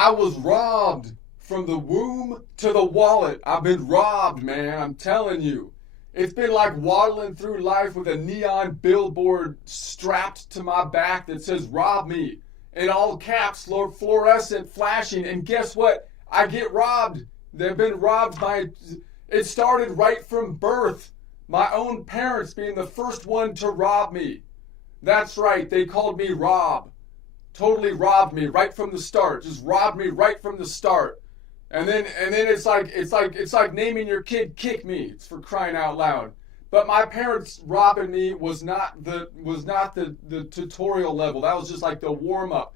I was robbed from the womb to the wallet. I've been robbed, man. I'm telling you. It's been like waddling through life with a neon billboard strapped to my back that says rob me in all caps, fluorescent flashing. And guess what? I get robbed. They've been robbed by. It started right from birth. My own parents being the first one to rob me. That's right. They called me Rob. Totally robbed me right from the start. Just robbed me right from the start. And then it's like naming your kid Kick Me. It's for crying out loud. But my parents robbing me was not the tutorial level. That was just like the warm up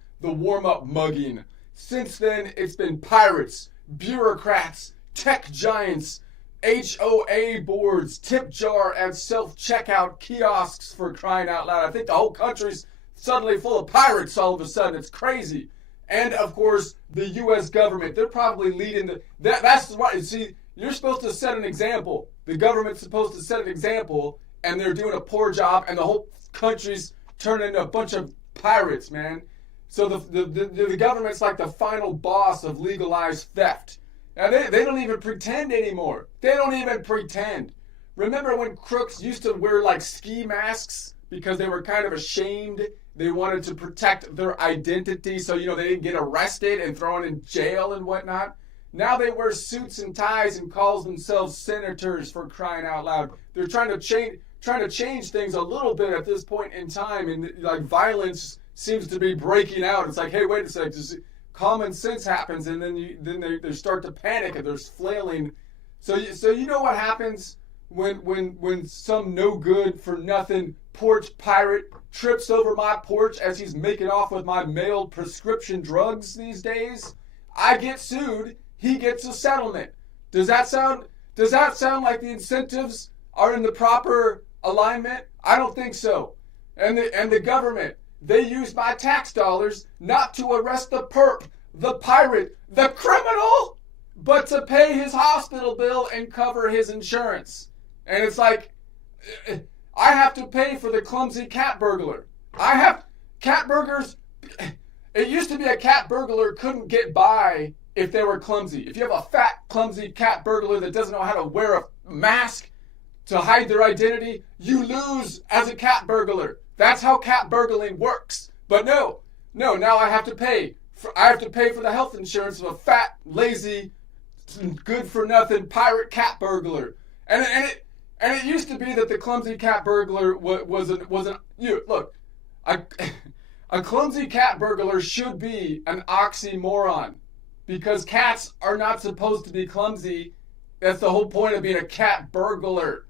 mugging. Since then, it's been pirates, bureaucrats, tech giants, HOA boards, tip jar and self-checkout kiosks, for crying out loud. I think the whole country's suddenly full of pirates all of a sudden. It's crazy. And of course, the U.S. government. They're probably leading that's right. See, you're supposed to set an example. The government's supposed to set an example, and they're doing a poor job, and the whole country's turning into a bunch of pirates, man. So the government's like the final boss of legalized theft. Now, they don't even pretend anymore. They don't even pretend. Remember when crooks used to wear like ski masks because they were kind of ashamed? They wanted to protect their identity so, they didn't get arrested and thrown in jail and whatnot. Now they wear suits and ties and calls themselves senators, for crying out loud. They're trying to change things a little bit at this point in time, and like violence seems to be breaking out. It's like, hey, wait a second. Just common sense happens, and then they start to panic and there's flailing. So you know what happens when some no good for nothing porch pirate trips over my porch as he's making off with my mailed prescription drugs these days? I get sued. He gets a settlement. Does that sound like the incentives are in the proper alignment? I don't think so. And the government, they use my tax dollars not to arrest the perp, the pirate, the criminal, but to pay his hospital bill and cover his insurance. And it's like, I have to pay for the clumsy cat burglar. Cat burglars. It used to be a cat burglar couldn't get by if they were clumsy. If you have a fat, clumsy cat burglar that doesn't know how to wear a mask to hide their identity, you lose as a cat burglar. That's how cat burgling works. But no, now I have to pay. I have to pay for the health insurance of a fat, lazy, good-for-nothing pirate cat burglar. And it used to be that the clumsy cat burglar a clumsy cat burglar should be an oxymoron, because cats are not supposed to be clumsy. That's the whole point of being a cat burglar.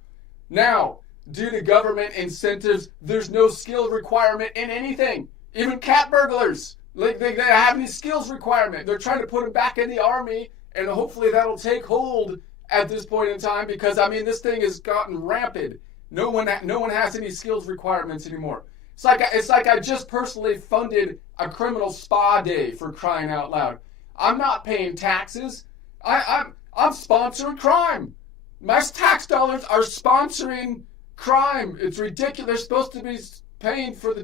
Now, due to government incentives, there's no skill requirement in anything. Even cat burglars, they have any skills requirement. They're trying to put them back in the army, and hopefully that'll take hold at this point in time, because this thing has gotten rampant. No one has any skills requirements anymore. It's like I just personally funded a criminal spa day, for crying out loud. I'm not paying taxes. I'm sponsoring crime. My tax dollars are sponsoring crime. It's ridiculous. They're supposed to be paying for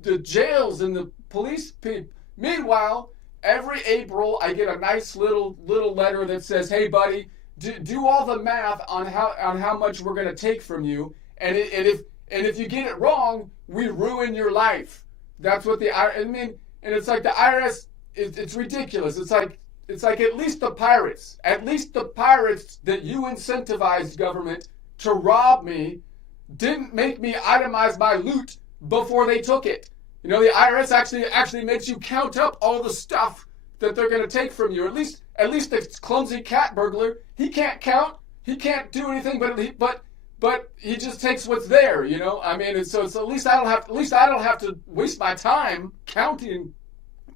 the jails and the police people. Meanwhile, every April I get a nice little letter that says, "Hey, buddy, do all the math on how much we're going to take from you, and if you get it wrong, we ruin your life." That's what and it's like the IRS. It's ridiculous. It's like at least the pirates that you incentivized, government, to rob me, didn't make me itemize my loot before they took it. The IRS actually makes you count up all the stuff that they're going to take from you. At least the clumsy cat burglar, he can't count, he can't do anything, but he just takes what's there. So it's at least I don't have to waste my time counting,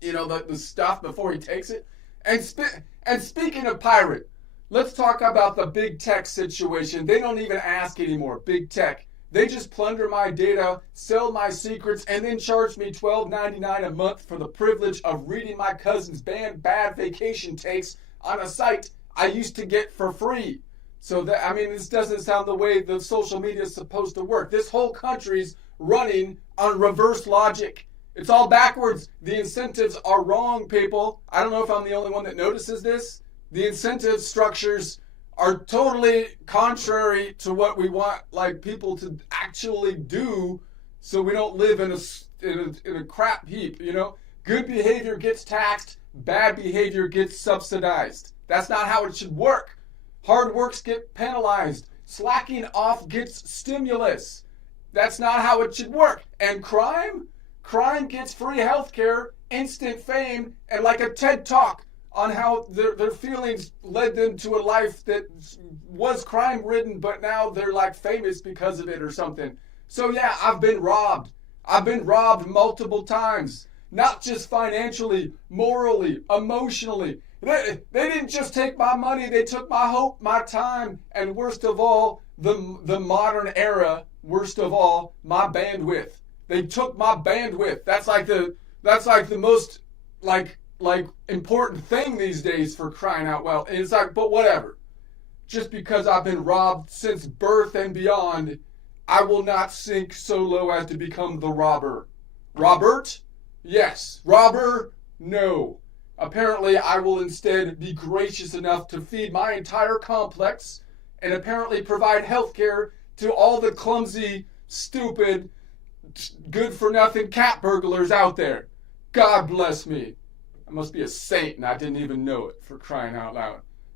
the stuff before he takes it. And speaking of pirate, let's talk about the big tech situation. They don't even ask anymore. Big tech. They just plunder my data, sell my secrets, and then charge me $12.99 a month for the privilege of reading my cousin's bad vacation takes on a site I used to get for free. So this doesn't sound the way the social media is supposed to work. This whole country's running on reverse logic. It's all backwards. The incentives are wrong, people. I don't know if I'm the only one that notices this. The incentive structures are totally contrary to what we want like people to actually do, so we don't live in a crap heap, you know? Good behavior gets taxed, bad behavior gets subsidized. That's not how it should work. Hard works get penalized. Slacking off gets stimulus. That's not how it should work. And crime? Crime gets free healthcare, instant fame, and like a TED Talk on how their feelings led them to a life that was crime-ridden, but now they're like famous because of it or something. So yeah, I've been robbed. I've been robbed multiple times. Not just financially, morally, emotionally. They didn't just take my money, they took my hope, my time, and worst of all, the modern era, worst of all, my bandwidth. They took my bandwidth. That's like the most like important thing these days, for crying out loud. And it's like, but whatever. Just because I've been robbed since birth and beyond, I will not sink so low as to become the robber. Robert? Yes. Robber? No. Apparently, I will instead be gracious enough to feed my entire complex and apparently provide health care to all the clumsy, stupid, good-for-nothing cat burglars out there. God bless me. I must be a saint and I didn't even know it, for crying out loud.